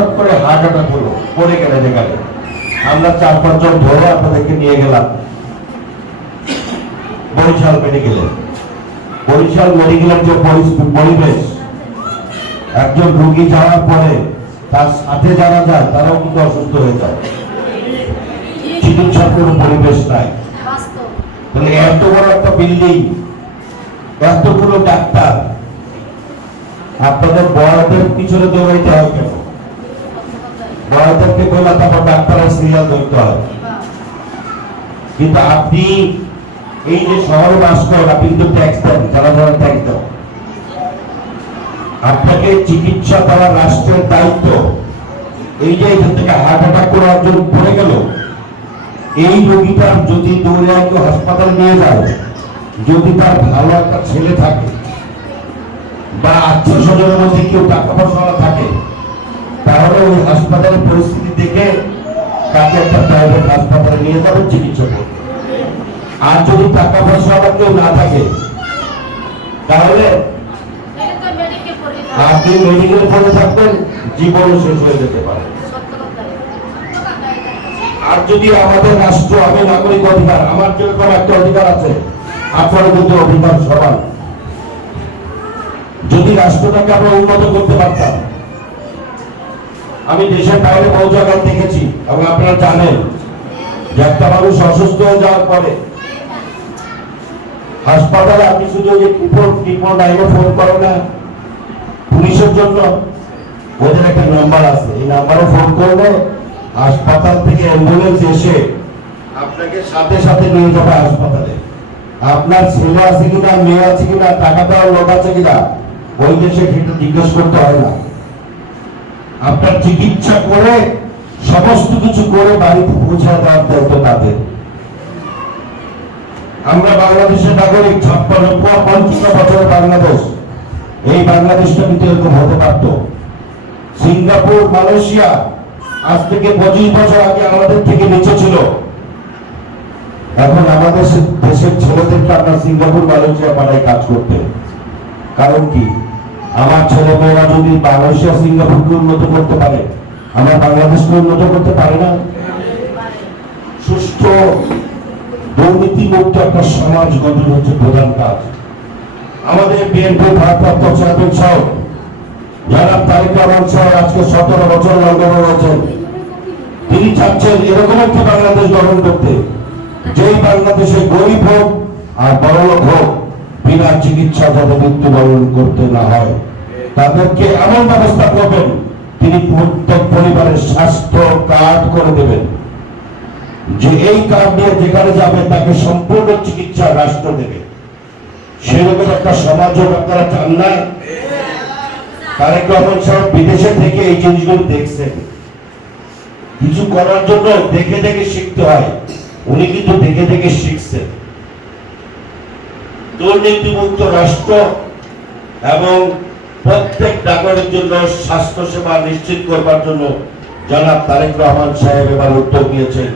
হঠাৎ করে heart attack হলো, পড়ে গেলেন এখানে আমরা চার পাঁচজন ধরে আপনাদেরকে নিয়ে গেলাম। বরিশাল মেডিকেলে বরিশাল মেডিকেলের যে পরিবেশ, একজন রোগী যাওয়ার পরে তার সাথে যারা যায়, তারাও কিন্তু অসুস্থ হয়ে যায়। চিকিৎসার কোনো পরিবেশ নাই। তাহলে এত বড় একটা বিল্ডিং এতগুলো ডাক্তার, আপনাদের বড়দের পিছনে দৌড়াইতে হয় কেন? বড়দেরকে বললে তারপর ডাক্তারের সিরিয়াল ধরতে হয়। কিন্তু আপনি এই যে শহরে বাস করেন, আপনি কিন্তু ট্যাক্স দেন, যারা যারা ট্যাক্স দেন। আপনাকে চিকিৎসা দেওয়া রাষ্ট্রের দায়িত্ব, এই যে এখান থেকে হার্ট অ্যাটাক করে একজন পড়ে গেল, এই রোগীটার যদি দৌড়ে কেউ হাসপাতালে নিয়ে যায়, যদি তার ভালো একটা ছেলে থাকে, বা আত্মীয় স্বজনের মধ্যে কেউ টাকা পয়সা থাকে তাহলে ওই হাসপাতালের পরিস্থিতি দেখে তাকে একটা প্রাইভেট হাসপাতালে নিয়ে যাবেন চিকিৎসা করতে আর যদি টাকা পয়সা আবার কেউ না থাকে তাহলে আপনি মেডিকেল পড়ে থাকবেন জীবনও শেষ হয়ে যেতে পারে। আর যদি আমাদের রাষ্ট্র আমি নাগরিক অধিকার আমার যেরকম একটা অধিকার আছে আপনারও কিন্তু অধিকার সমান। যদি রাষ্ট্রটাকে আমরা উন্নত করতে পারতাম আমি দেশের বাইরে বহু জায়গায় দেখেছি, এবং আপনারা জানেন যে একটা মানুষ অসুস্থ হয়ে যাওয়ার পরে হাসপাতালে আপনি শুধু যে ট্রিপল ট্রিপল নাইনে ফোন করো না, পুলিশের জন্য ওদের একটা নাম্বার আছে। এই নাম্বারে ফোন করলে হাসপাতাল থেকে অ্যাম্বুলেন্স এসে আপনাকে সাথে সাথে নিয়ে যাবে হাসপাতালে। আপনার ছেলে আছে কিনা, মেয়ে আছে কিনা, টাকা দেওয়ার লোক আছে কিনা, ওই দেশে সেটা জিজ্ঞেস করতে হয় না। আপনার চিকিৎসা করে, সমস্ত কিছু করে বাড়িতে পৌঁছে দেওয়ার দায়িত্ব তাদের। আমরা বাংলাদেশের নাগরিক, ছাপ্পান্ন পঞ্চান্ন বছরের বাংলাদেশ। এই বাংলাদেশটা কিন্তু এরকম হতে পারত। সিঙ্গাপুর, মালয়েশিয়া, আজ থেকে পঁচিশ বছর আগে আমাদের থেকে নিচে ছিল। এখন আমাদের দেশের ছেলেদেরকে আমরা সিঙ্গাপুর, মালয়েশিয়া পাড়ায় কাজ করতে। কারণ কি? আমার ছেলে মেয়েরা যদি মালয়েশিয়া সিঙ্গাপুরকে উন্নত করতে পারে, আমরা বাংলাদেশকে উন্নত করতে পারি না? সুস্থ দুর্নীতি মুক্ত একটা সমাজ গঠন হচ্ছে প্রধান কাজ। আমাদের বিএনপি ভারপ্রাপ্ত চেয়ারম্যান সাহেব যারা তারিক রহমান সাহেব আজকে সতেরো বছর লন্ডনে রয়েছেন। তিনি চাচ্ছেন এরকম একটা বাংলাদেশ গঠন করতে, যেই বাংলাদেশে গরিব হোক আর বড়লোক হোক। বিনা চিকিৎসা যাতে মৃত্যুবরণ করতে না হয়, তাদেরকে এমন ব্যবস্থা করবেন, তিনি প্রত্যেক পরিবারের স্বাস্থ্য কার্ড করে দেবেন। যে এই কার্ড নিয়ে যেখানে যাবে, তাকে সম্পূর্ণ চিকিৎসা রাষ্ট্র দেবে। সেরকম একটা সমাজও আপনারা চান না? তারেক রহমান বিদেশে থেকে এই জিনিসগুলো দেখছেন। কিছু করার জন্য দেখে দেখে শিখতে হয়। উনি কিন্তু দেখে দেখে শিখছেন। দুর্নীতিমুক্ত রাষ্ট্র এবং প্রত্যেক নাগরিকের জন্য স্বাস্থ্যসেবা নিশ্চিত করবার জন্য জনাব তারেক রহমান সাহেব এবার উদ্যোগ নিয়েছেন।